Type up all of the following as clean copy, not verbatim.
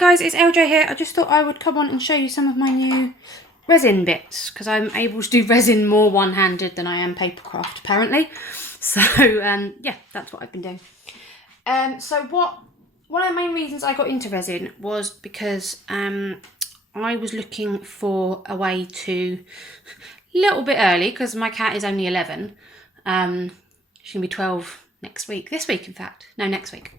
guys, it's LJ here. I just thought I would come on and show you some of my new resin bits, because I'm able to do resin more one-handed than I am papercraft apparently. So yeah, that's what I've been doing. So one of the main reasons I got into resin was because I was looking for a way to, a little bit early, because my cat is only 11. She's going to be 12 next week. This week, in fact. No, next week.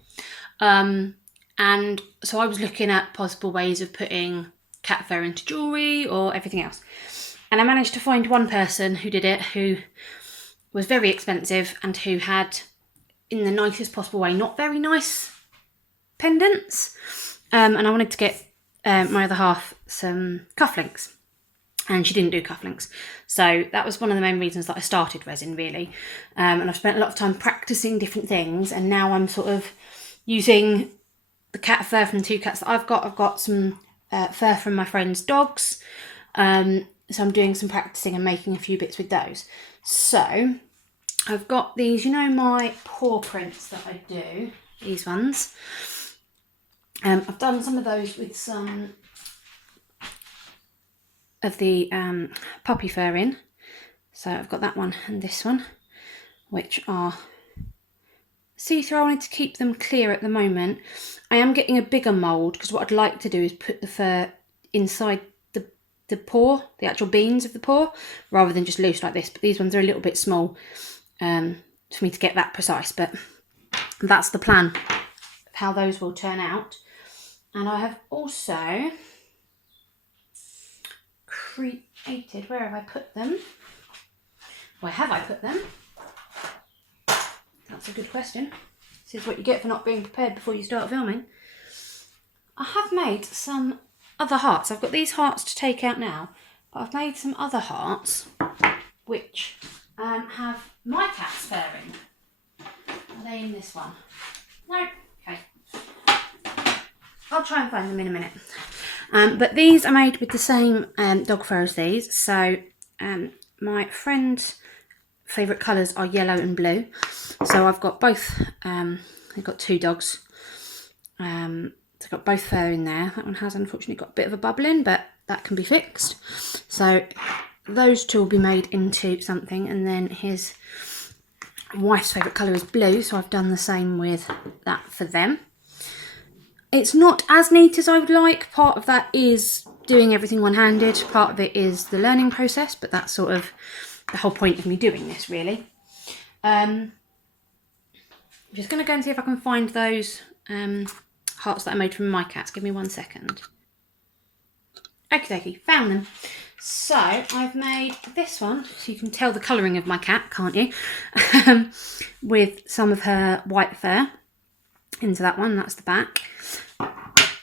And so I was looking at possible ways of putting cat fur into jewellery or everything else. And I managed to find one person who did it, who was very expensive and who had, in the nicest possible way, not very nice pendants. And I wanted to get my other half some cufflinks. And she didn't do cufflinks. So that was one of the main reasons that I started resin, really. And I've spent a lot of time practicing different things. And now I'm sort of using the cat fur from the two cats that I've got. I've got some fur from my friend's dogs. So I'm doing some practicing and making a few bits with those. So I've got these, you know, my paw prints that I do, these ones. I've done some of those with some of the puppy fur in. So I've got that one and this one, which are see-through. I wanted to keep them clear at the moment. I am getting a bigger mould, because what I'd like to do is put the fur inside the paw, the actual beans of the paw, rather than just loose like this. But these ones are a little bit small for me to get that precise, but that's the plan of how those will turn out. And I have also created, where have I put them? Where have I put them? That's a good question. This is what you get for not being prepared before you start filming. I have made some other hearts. I've got these hearts to take out now, but I've made some other hearts which have my cat's fur in. Are they in this one? No? Okay. I'll try and find them in a minute. But these are made with the same dog fur as these. So my friend's favourite colours are yellow and blue. So I've got both, I've got two dogs. So I've got both fur in there. That one has unfortunately got a bit of a bubble in, but that can be fixed. So those two will be made into something, and then his wife's favourite colour is blue, so I've done the same with that for them. It's not as neat as I would like. Part of that is doing everything one-handed, part of it is the learning process, but that's sort of the whole point of me doing this, really. I'm just going to go and see if I can find those hearts that I made from my cats. Give me 1 second. Okie dokie, found them. So I've made this one, so you can tell the colouring of my cat, can't you? With some of her white fur into that one. That's the back.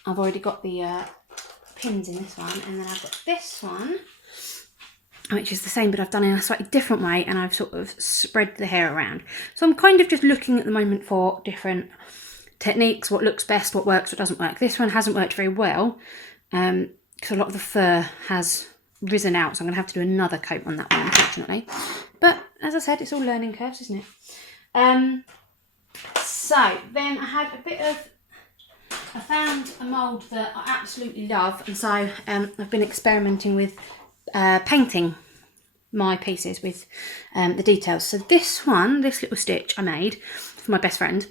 I've already got the pins in this one, and then I've got this one, which is the same, but I've done it in a slightly different way, and I've sort of spread the hair around. So I'm kind of just looking at the moment for different techniques, what looks best, what works, what doesn't work. This one hasn't worked very well, because a lot of the fur has risen out, so I'm going to have to do another coat on that one, unfortunately. But as I said, it's all learning curves, isn't it? So then I had a bit of, I found a mould that I absolutely love, and so I've been experimenting with painting my pieces with the details. So this one, this little stitch I made for my best friend,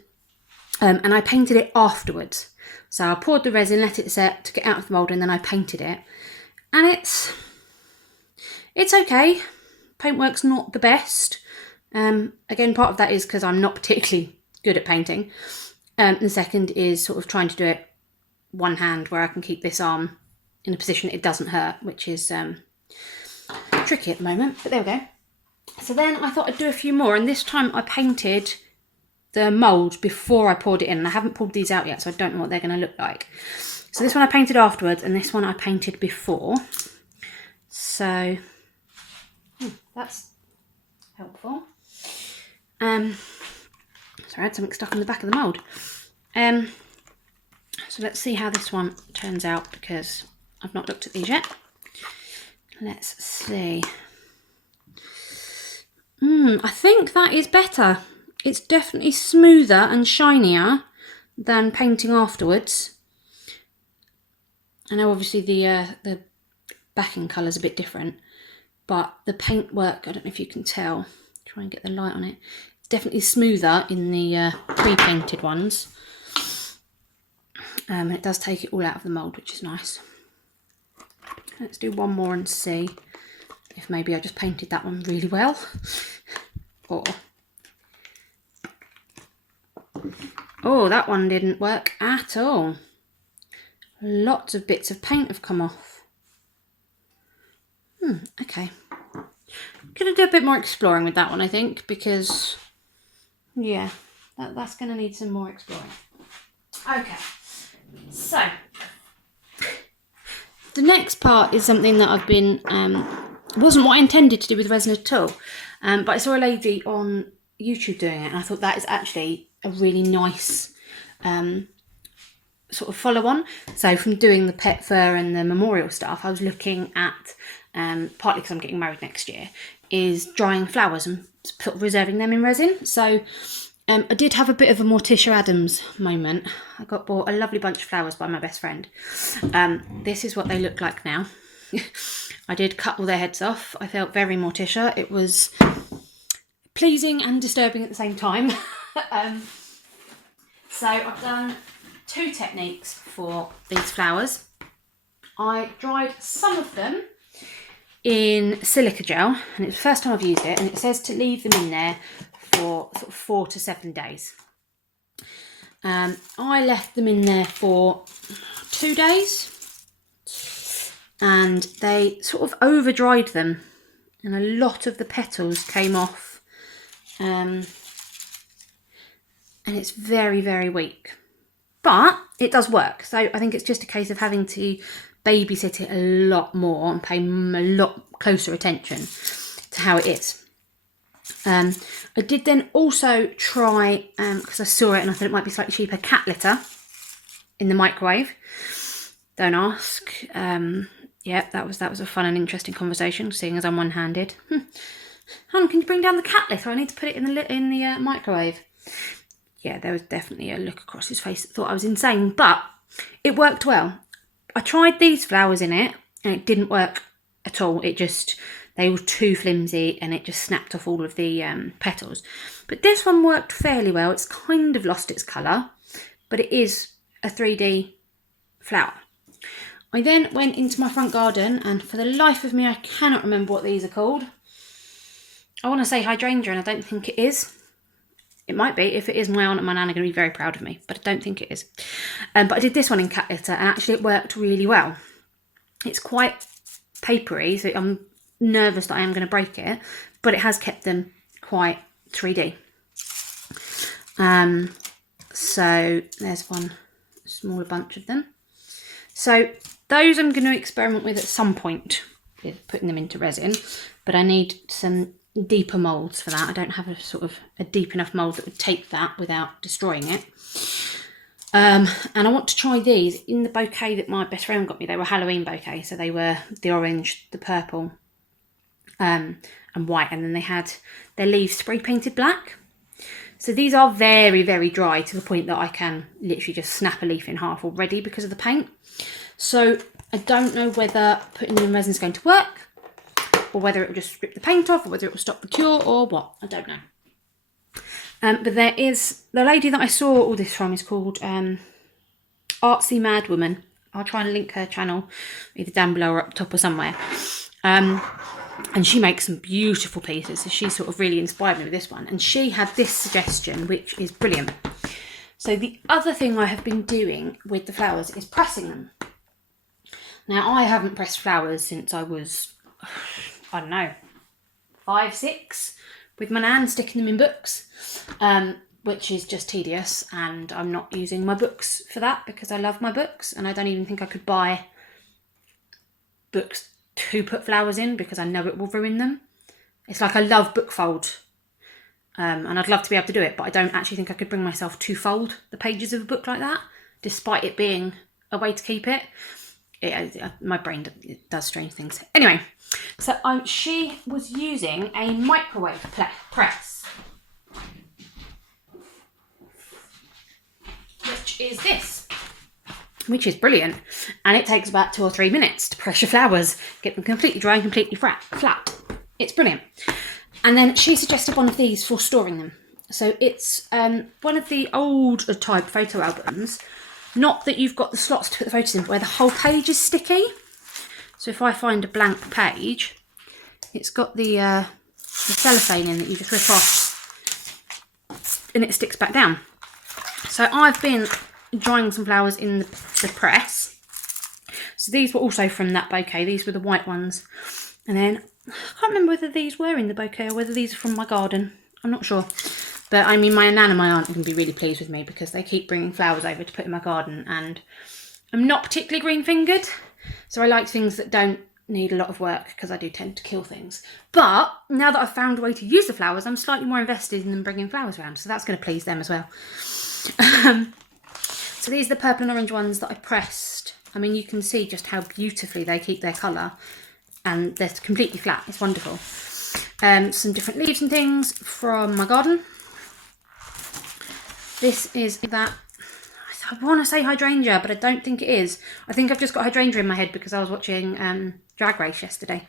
and I painted it afterwards. So I poured the resin, let it set, took it out of the mould, and then I painted it. And it's okay. Paintwork's not the best. Again, part of that is because I'm not particularly good at painting. And the second is sort of trying to do it one hand, where I can keep this arm in a position it doesn't hurt, which is tricky at the moment, but there we go. So then I thought I'd do a few more, and this time I painted the mould before I poured it in, and I haven't pulled these out yet, so I don't know what they're going to look like. So this one I painted afterwards, and this one I painted before. So that's helpful. So I had something stuck in the back of the mould. So let's see how this one turns out, because I've not looked at these yet. Let's see. I think that is better. It's definitely smoother and shinier than painting afterwards. I know obviously the backing colour's a bit different, but the paintwork, I don't know if you can tell, try and get the light on it, it's definitely smoother in the pre-painted ones. It does take it all out of the mould, which is nice. Let's do one more and see if maybe I just painted that one really well. Or, oh, that one didn't work at all. Lots of bits of paint have come off. Okay. Gonna do a bit more exploring with that one, I think, because yeah, that's gonna need some more exploring. Okay, so the next part is something that I've been wasn't what I intended to do with resin at all, but I saw a lady on YouTube doing it, and I thought that is actually a really nice sort of follow on. So from doing the pet fur and the memorial stuff, I was looking at partly because I'm getting married next year, is drying flowers and sort of reserving them in resin. So I did have a bit of a Morticia Adams moment. I got bought a lovely bunch of flowers by my best friend. This is what they look like now. I did cut all their heads off. I felt very Morticia. It was pleasing and disturbing at the same time. So I've done 2 techniques for these flowers. I dried some of them in silica gel, and it's the first time I've used it, and it says to leave them in there for sort of 4 to 7 days. I left them in there for 2 days, and they sort of over dried them, and a lot of the petals came off, and it's very, very weak, but it does work. So I think it's just a case of having to babysit it a lot more and pay a lot closer attention to how it is. I did then also try, because I saw it and I thought it might be slightly cheaper, cat litter in the microwave. Don't ask. Yeah, that was a fun and interesting conversation, seeing as I'm one-handed. Hon, can you bring down the cat litter? I need to put it in the microwave. Yeah, there was definitely a look across his face that thought I was insane, but it worked well. I tried these flowers in it and it didn't work at all. They were too flimsy and it just snapped off all of the petals. But this one worked fairly well. It's kind of lost its colour, but it is a 3D flower. I then went into my front garden, and for the life of me, I cannot remember what these are called. I want to say hydrangea, and I don't think it is. It might be. If it is, my aunt and my nan are going to be very proud of me, but I don't think it is. But I did this one in cat litter, and actually it worked really well. It's quite papery, so I'm nervous that I am going to break it, but it has kept them quite 3D. So there's one smaller bunch of them. So those I'm going to experiment with at some point, with putting them into resin, but I need some deeper moulds for that. I don't have a deep enough mould that would take that without destroying it. And I want to try these in the bouquet that my best friend got me. They were Halloween bouquet, so they were the orange, the purple, and white, and then they had their leaves spray painted black. So these are very, very dry to the point that I can literally just snap a leaf in half already because of the paint. So I don't know whether putting them in resin is going to work, or whether it will just strip the paint off, or whether it will stop the cure, or what. I don't know. But there is, the lady that I saw all this from is called Artsy Mad Woman. I'll try and link her channel either down below or up top or somewhere. And she makes some beautiful pieces, so she sort of really inspired me with this one. And she had this suggestion, which is brilliant. So the other thing I have been doing with the flowers is pressing them. Now, I haven't pressed flowers since I was, I don't know, 5, 6, with my nan, sticking them in books, which is just tedious, and I'm not using my books for that because I love my books, and I don't even think I could buy books to put flowers in because I know it will ruin them. It's like I love book fold, and I'd love to be able to do it, but I don't actually think I could bring myself to fold the pages of a book like that, despite it being a way to keep it. My brain does strange things. Anyway, so she was using a microwave press, which is this. which is brilliant. And it takes about 2 or 3 minutes to press your flowers, get them completely dry and completely flat. It's brilliant. And then she suggested one of these for storing them. So it's one of the older type photo albums, not that you've got the slots to put the photos in, but where the whole page is sticky. So if I find a blank page, it's got the cellophane in that you just rip off and it sticks back down. So I've been drying some flowers in the press. So these were also from that bouquet. These were the white ones. And then, I can't remember whether these were in the bouquet or whether these are from my garden. I'm not sure. But I mean, my nan and my aunt are going to be really pleased with me because they keep bringing flowers over to put in my garden. And I'm not particularly green-fingered. So I like things that don't need a lot of work because I do tend to kill things. But now that I've found a way to use the flowers, I'm slightly more invested in them bringing flowers around. So that's going to please them as well. So these are the purple and orange ones that I pressed. I mean, you can see just how beautifully they keep their colour. And they're completely flat. It's wonderful. Some different leaves and things from my garden. This is that, I want to say hydrangea, but I don't think it is. I think I've just got hydrangea in my head because I was watching Drag Race yesterday.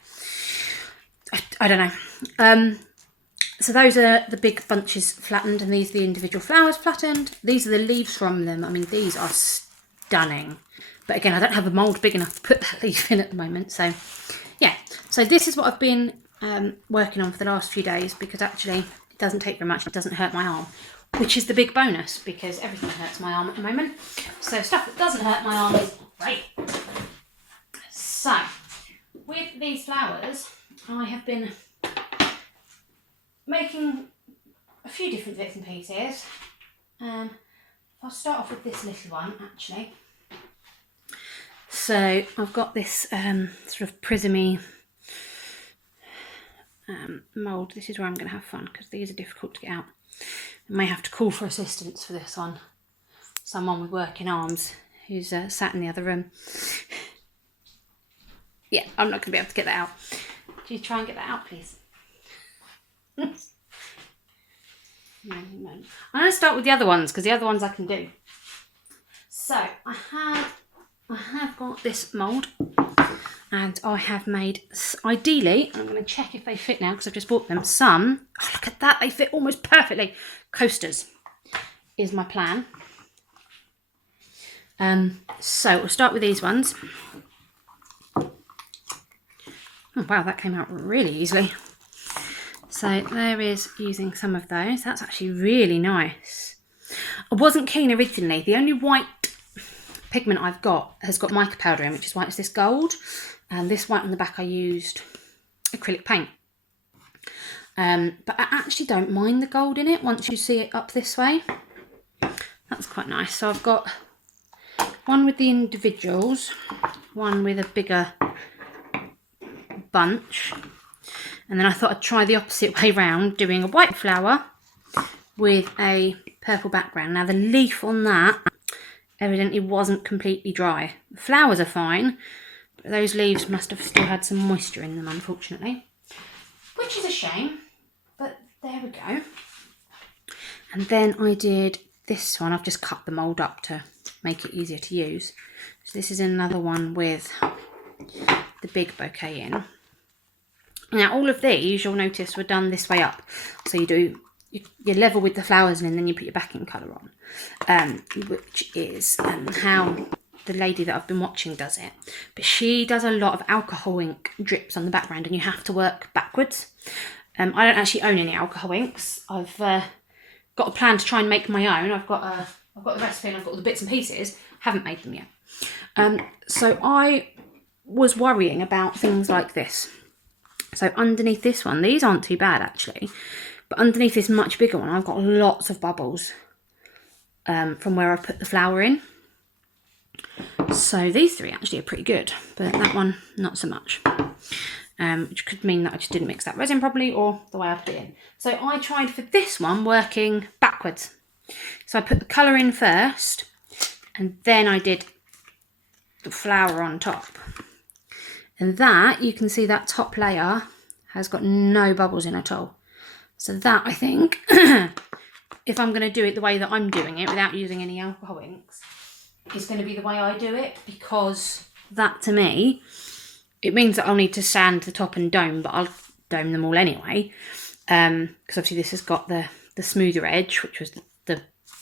I don't know. So those are the big bunches flattened, and these are the individual flowers flattened. These are the leaves from them. I mean, these are stunning. But again, I don't have a mould big enough to put that leaf in at the moment. So yeah, so this is what I've been working on for the last few days, because actually it doesn't take very much. It doesn't hurt my arm, which is the big bonus, because everything hurts my arm at the moment. So stuff that doesn't hurt my arm is great. So with these flowers, I have been making a few different bits and pieces. I'll start off with this little one, actually. So I've got this sort of prismy mould. This is where I'm going to have fun, because these are difficult to get out. I may have to call for assistance for this one. Someone with working arms who's sat in the other room. Yeah, I'm not going to be able to get that out. Do you try and get that out, please? No. I'm going to start with the other ones, because the other ones I can do. So I have got this mould, and I have made, ideally, I'm going to check if they fit now because I've just bought them, some, oh look at that, they fit almost perfectly, coasters is my plan. So we'll start with these ones. Oh wow, that came out really easily. So there is using some of those. That's actually really nice. I wasn't keen originally. The only white pigment I've got has got mica powder in, which is why it's this gold. And this white on the back I used acrylic paint. But I actually don't mind the gold in it once you see it up this way. That's quite nice. So I've got one with the individuals, one with a bigger bunch. And then I thought I'd try the opposite way round, doing a white flower with a purple background. Now the leaf on that evidently wasn't completely dry. The flowers are fine, but those leaves must have still had some moisture in them, unfortunately. Which is a shame, but there we go. And then I did this one. I've just cut the mould up to make it easier to use. So this is another one with the big bouquet in. Now all of these, you'll notice, were done this way up. So you level with the flowers and then you put your backing colour on, which is how the lady that I've been watching does it. But she does a lot of alcohol ink drips on the background, and you have to work backwards. I don't actually own any alcohol inks. I've got a plan to try and make my own. I've got the recipe and I've got all the bits and pieces. Haven't made them yet. So I was worrying about things like this. So underneath this one, these aren't too bad actually, but underneath this much bigger one, I've got lots of bubbles from where I put the flower in. So these three actually are pretty good, but that one, not so much. Which could mean that I just didn't mix that resin properly, or the way I put it in. So I tried for this one working backwards. So I put the colour in first, and then I did the flower on top. And that, you can see that top layer has got no bubbles in at all. So that, I think, if I'm going to do it the way that I'm doing it, without using any alcohol inks, is going to be the way I do it, because that to me, it means that I'll need to sand the top and dome, but I'll dome them all anyway, because obviously this has got the smoother edge, which was the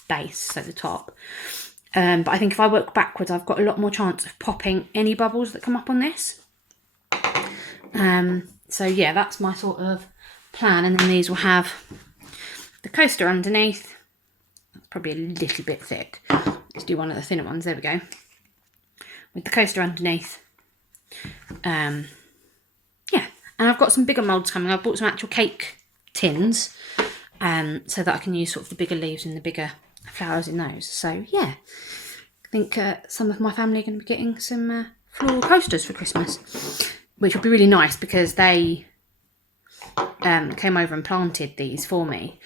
base, so the top. But I think if I work backwards, I've got a lot more chance of popping any bubbles that come up on this. So yeah, that's my sort of plan. And then these will have the coaster underneath. That's probably a little bit thick. Let's do one of the thinner ones. There we go. With the coaster underneath. Yeah, and I've got some bigger moulds coming. I've bought some actual cake tins, so that I can use sort of the bigger leaves and the bigger flowers in those. So yeah, I think some of my family are going to be getting some floral coasters for Christmas, which will be really nice, because they came over and planted these for me.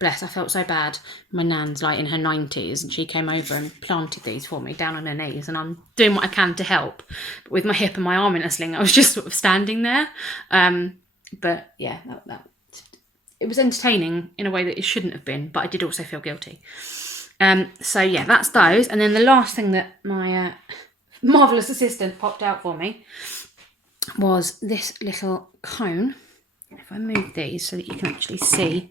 Bless, I felt so bad. My nan's like in her 90s and she came over and planted these for me down on her knees, and I'm doing what I can to help. But with my hip and my arm in a sling, I was just sort of standing there. But yeah, it was entertaining in a way that it shouldn't have been, but I did also feel guilty. So yeah, that's those. And then the last thing that my marvellous assistant popped out for me was this little cone. If I move these so that you can actually see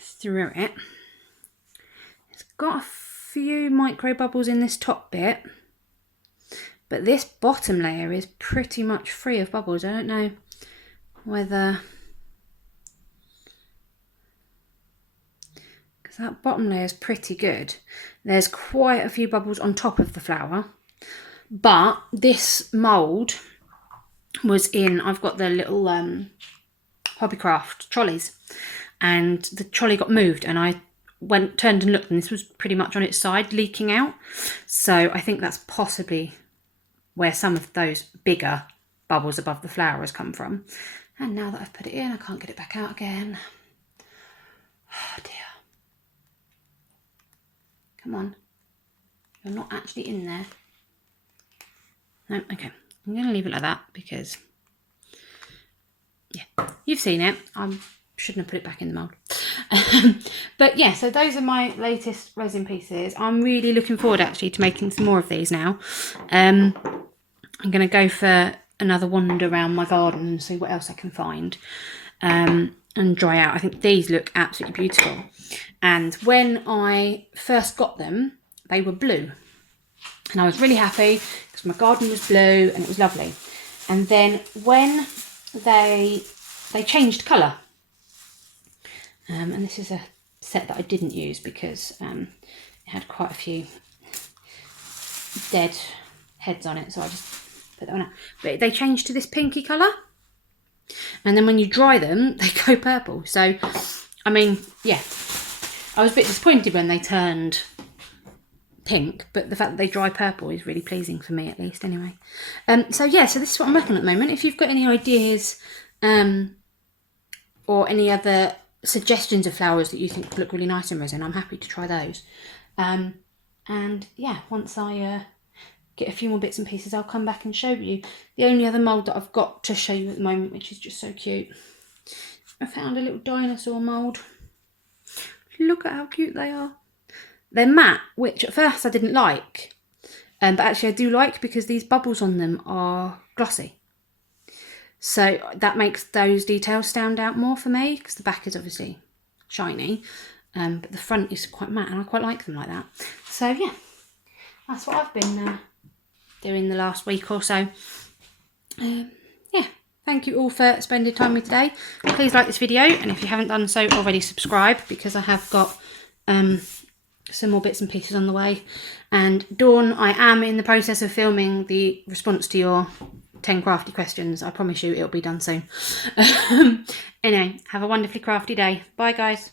through it, it's got a few micro bubbles in this top bit, but this bottom layer is pretty much free of bubbles. I don't know whether, because that bottom layer is pretty good. There's quite a few bubbles on top of the flower, but this mould was in, I've got the little Hobbycraft trolleys, and the trolley got moved and I turned and looked, and this was pretty much on its side leaking out. So I think that's possibly where some of those bigger bubbles above the flower has come from. And now that I've put it in, I can't get it back out again. Oh dear. Come on. You're not actually in there. No, okay. I'm going to leave it like that because, yeah, you've seen it. I shouldn't have put it back in the mould. But yeah, so those are my latest resin pieces. I'm really looking forward actually to making some more of these now. I'm going to go for another wander around my garden and see what else I can find and dry out. I think these look absolutely beautiful. And when I first got them, they were blue. And I was really happy because my garden was blue and it was lovely. And then when they changed colour, and this is a set that I didn't use because it had quite a few dead heads on it, so I just put that one out. But they changed to this pinky colour, and then when you dry them, they go purple. So, I mean, yeah, I was a bit disappointed when they turned pink, but the fact that they dry purple is really pleasing for me, at least, anyway. So yeah, so this is what I'm working on at the moment. If you've got any ideas or any other suggestions of flowers that you think look really nice in resin, I'm happy to try those. And yeah, once I get a few more bits and pieces, I'll come back and show you. The only other mould that I've got to show you at the moment, which is just so cute, I found a little dinosaur mould. Look at how cute they are. They're matte, which at first I didn't like, but actually I do like because these bubbles on them are glossy. So that makes those details stand out more for me, because the back is obviously shiny, but the front is quite matte and I quite like them like that. So yeah, that's what I've been doing the last week or so. Yeah, thank you all for spending time with me today. Please like this video, and if you haven't done so already, subscribe, because I have got some more bits and pieces on the way. And Dawn, I am in the process of filming the response to your 10 crafty questions. I promise you it'll be done soon. Anyway, have a wonderfully crafty day. Bye guys.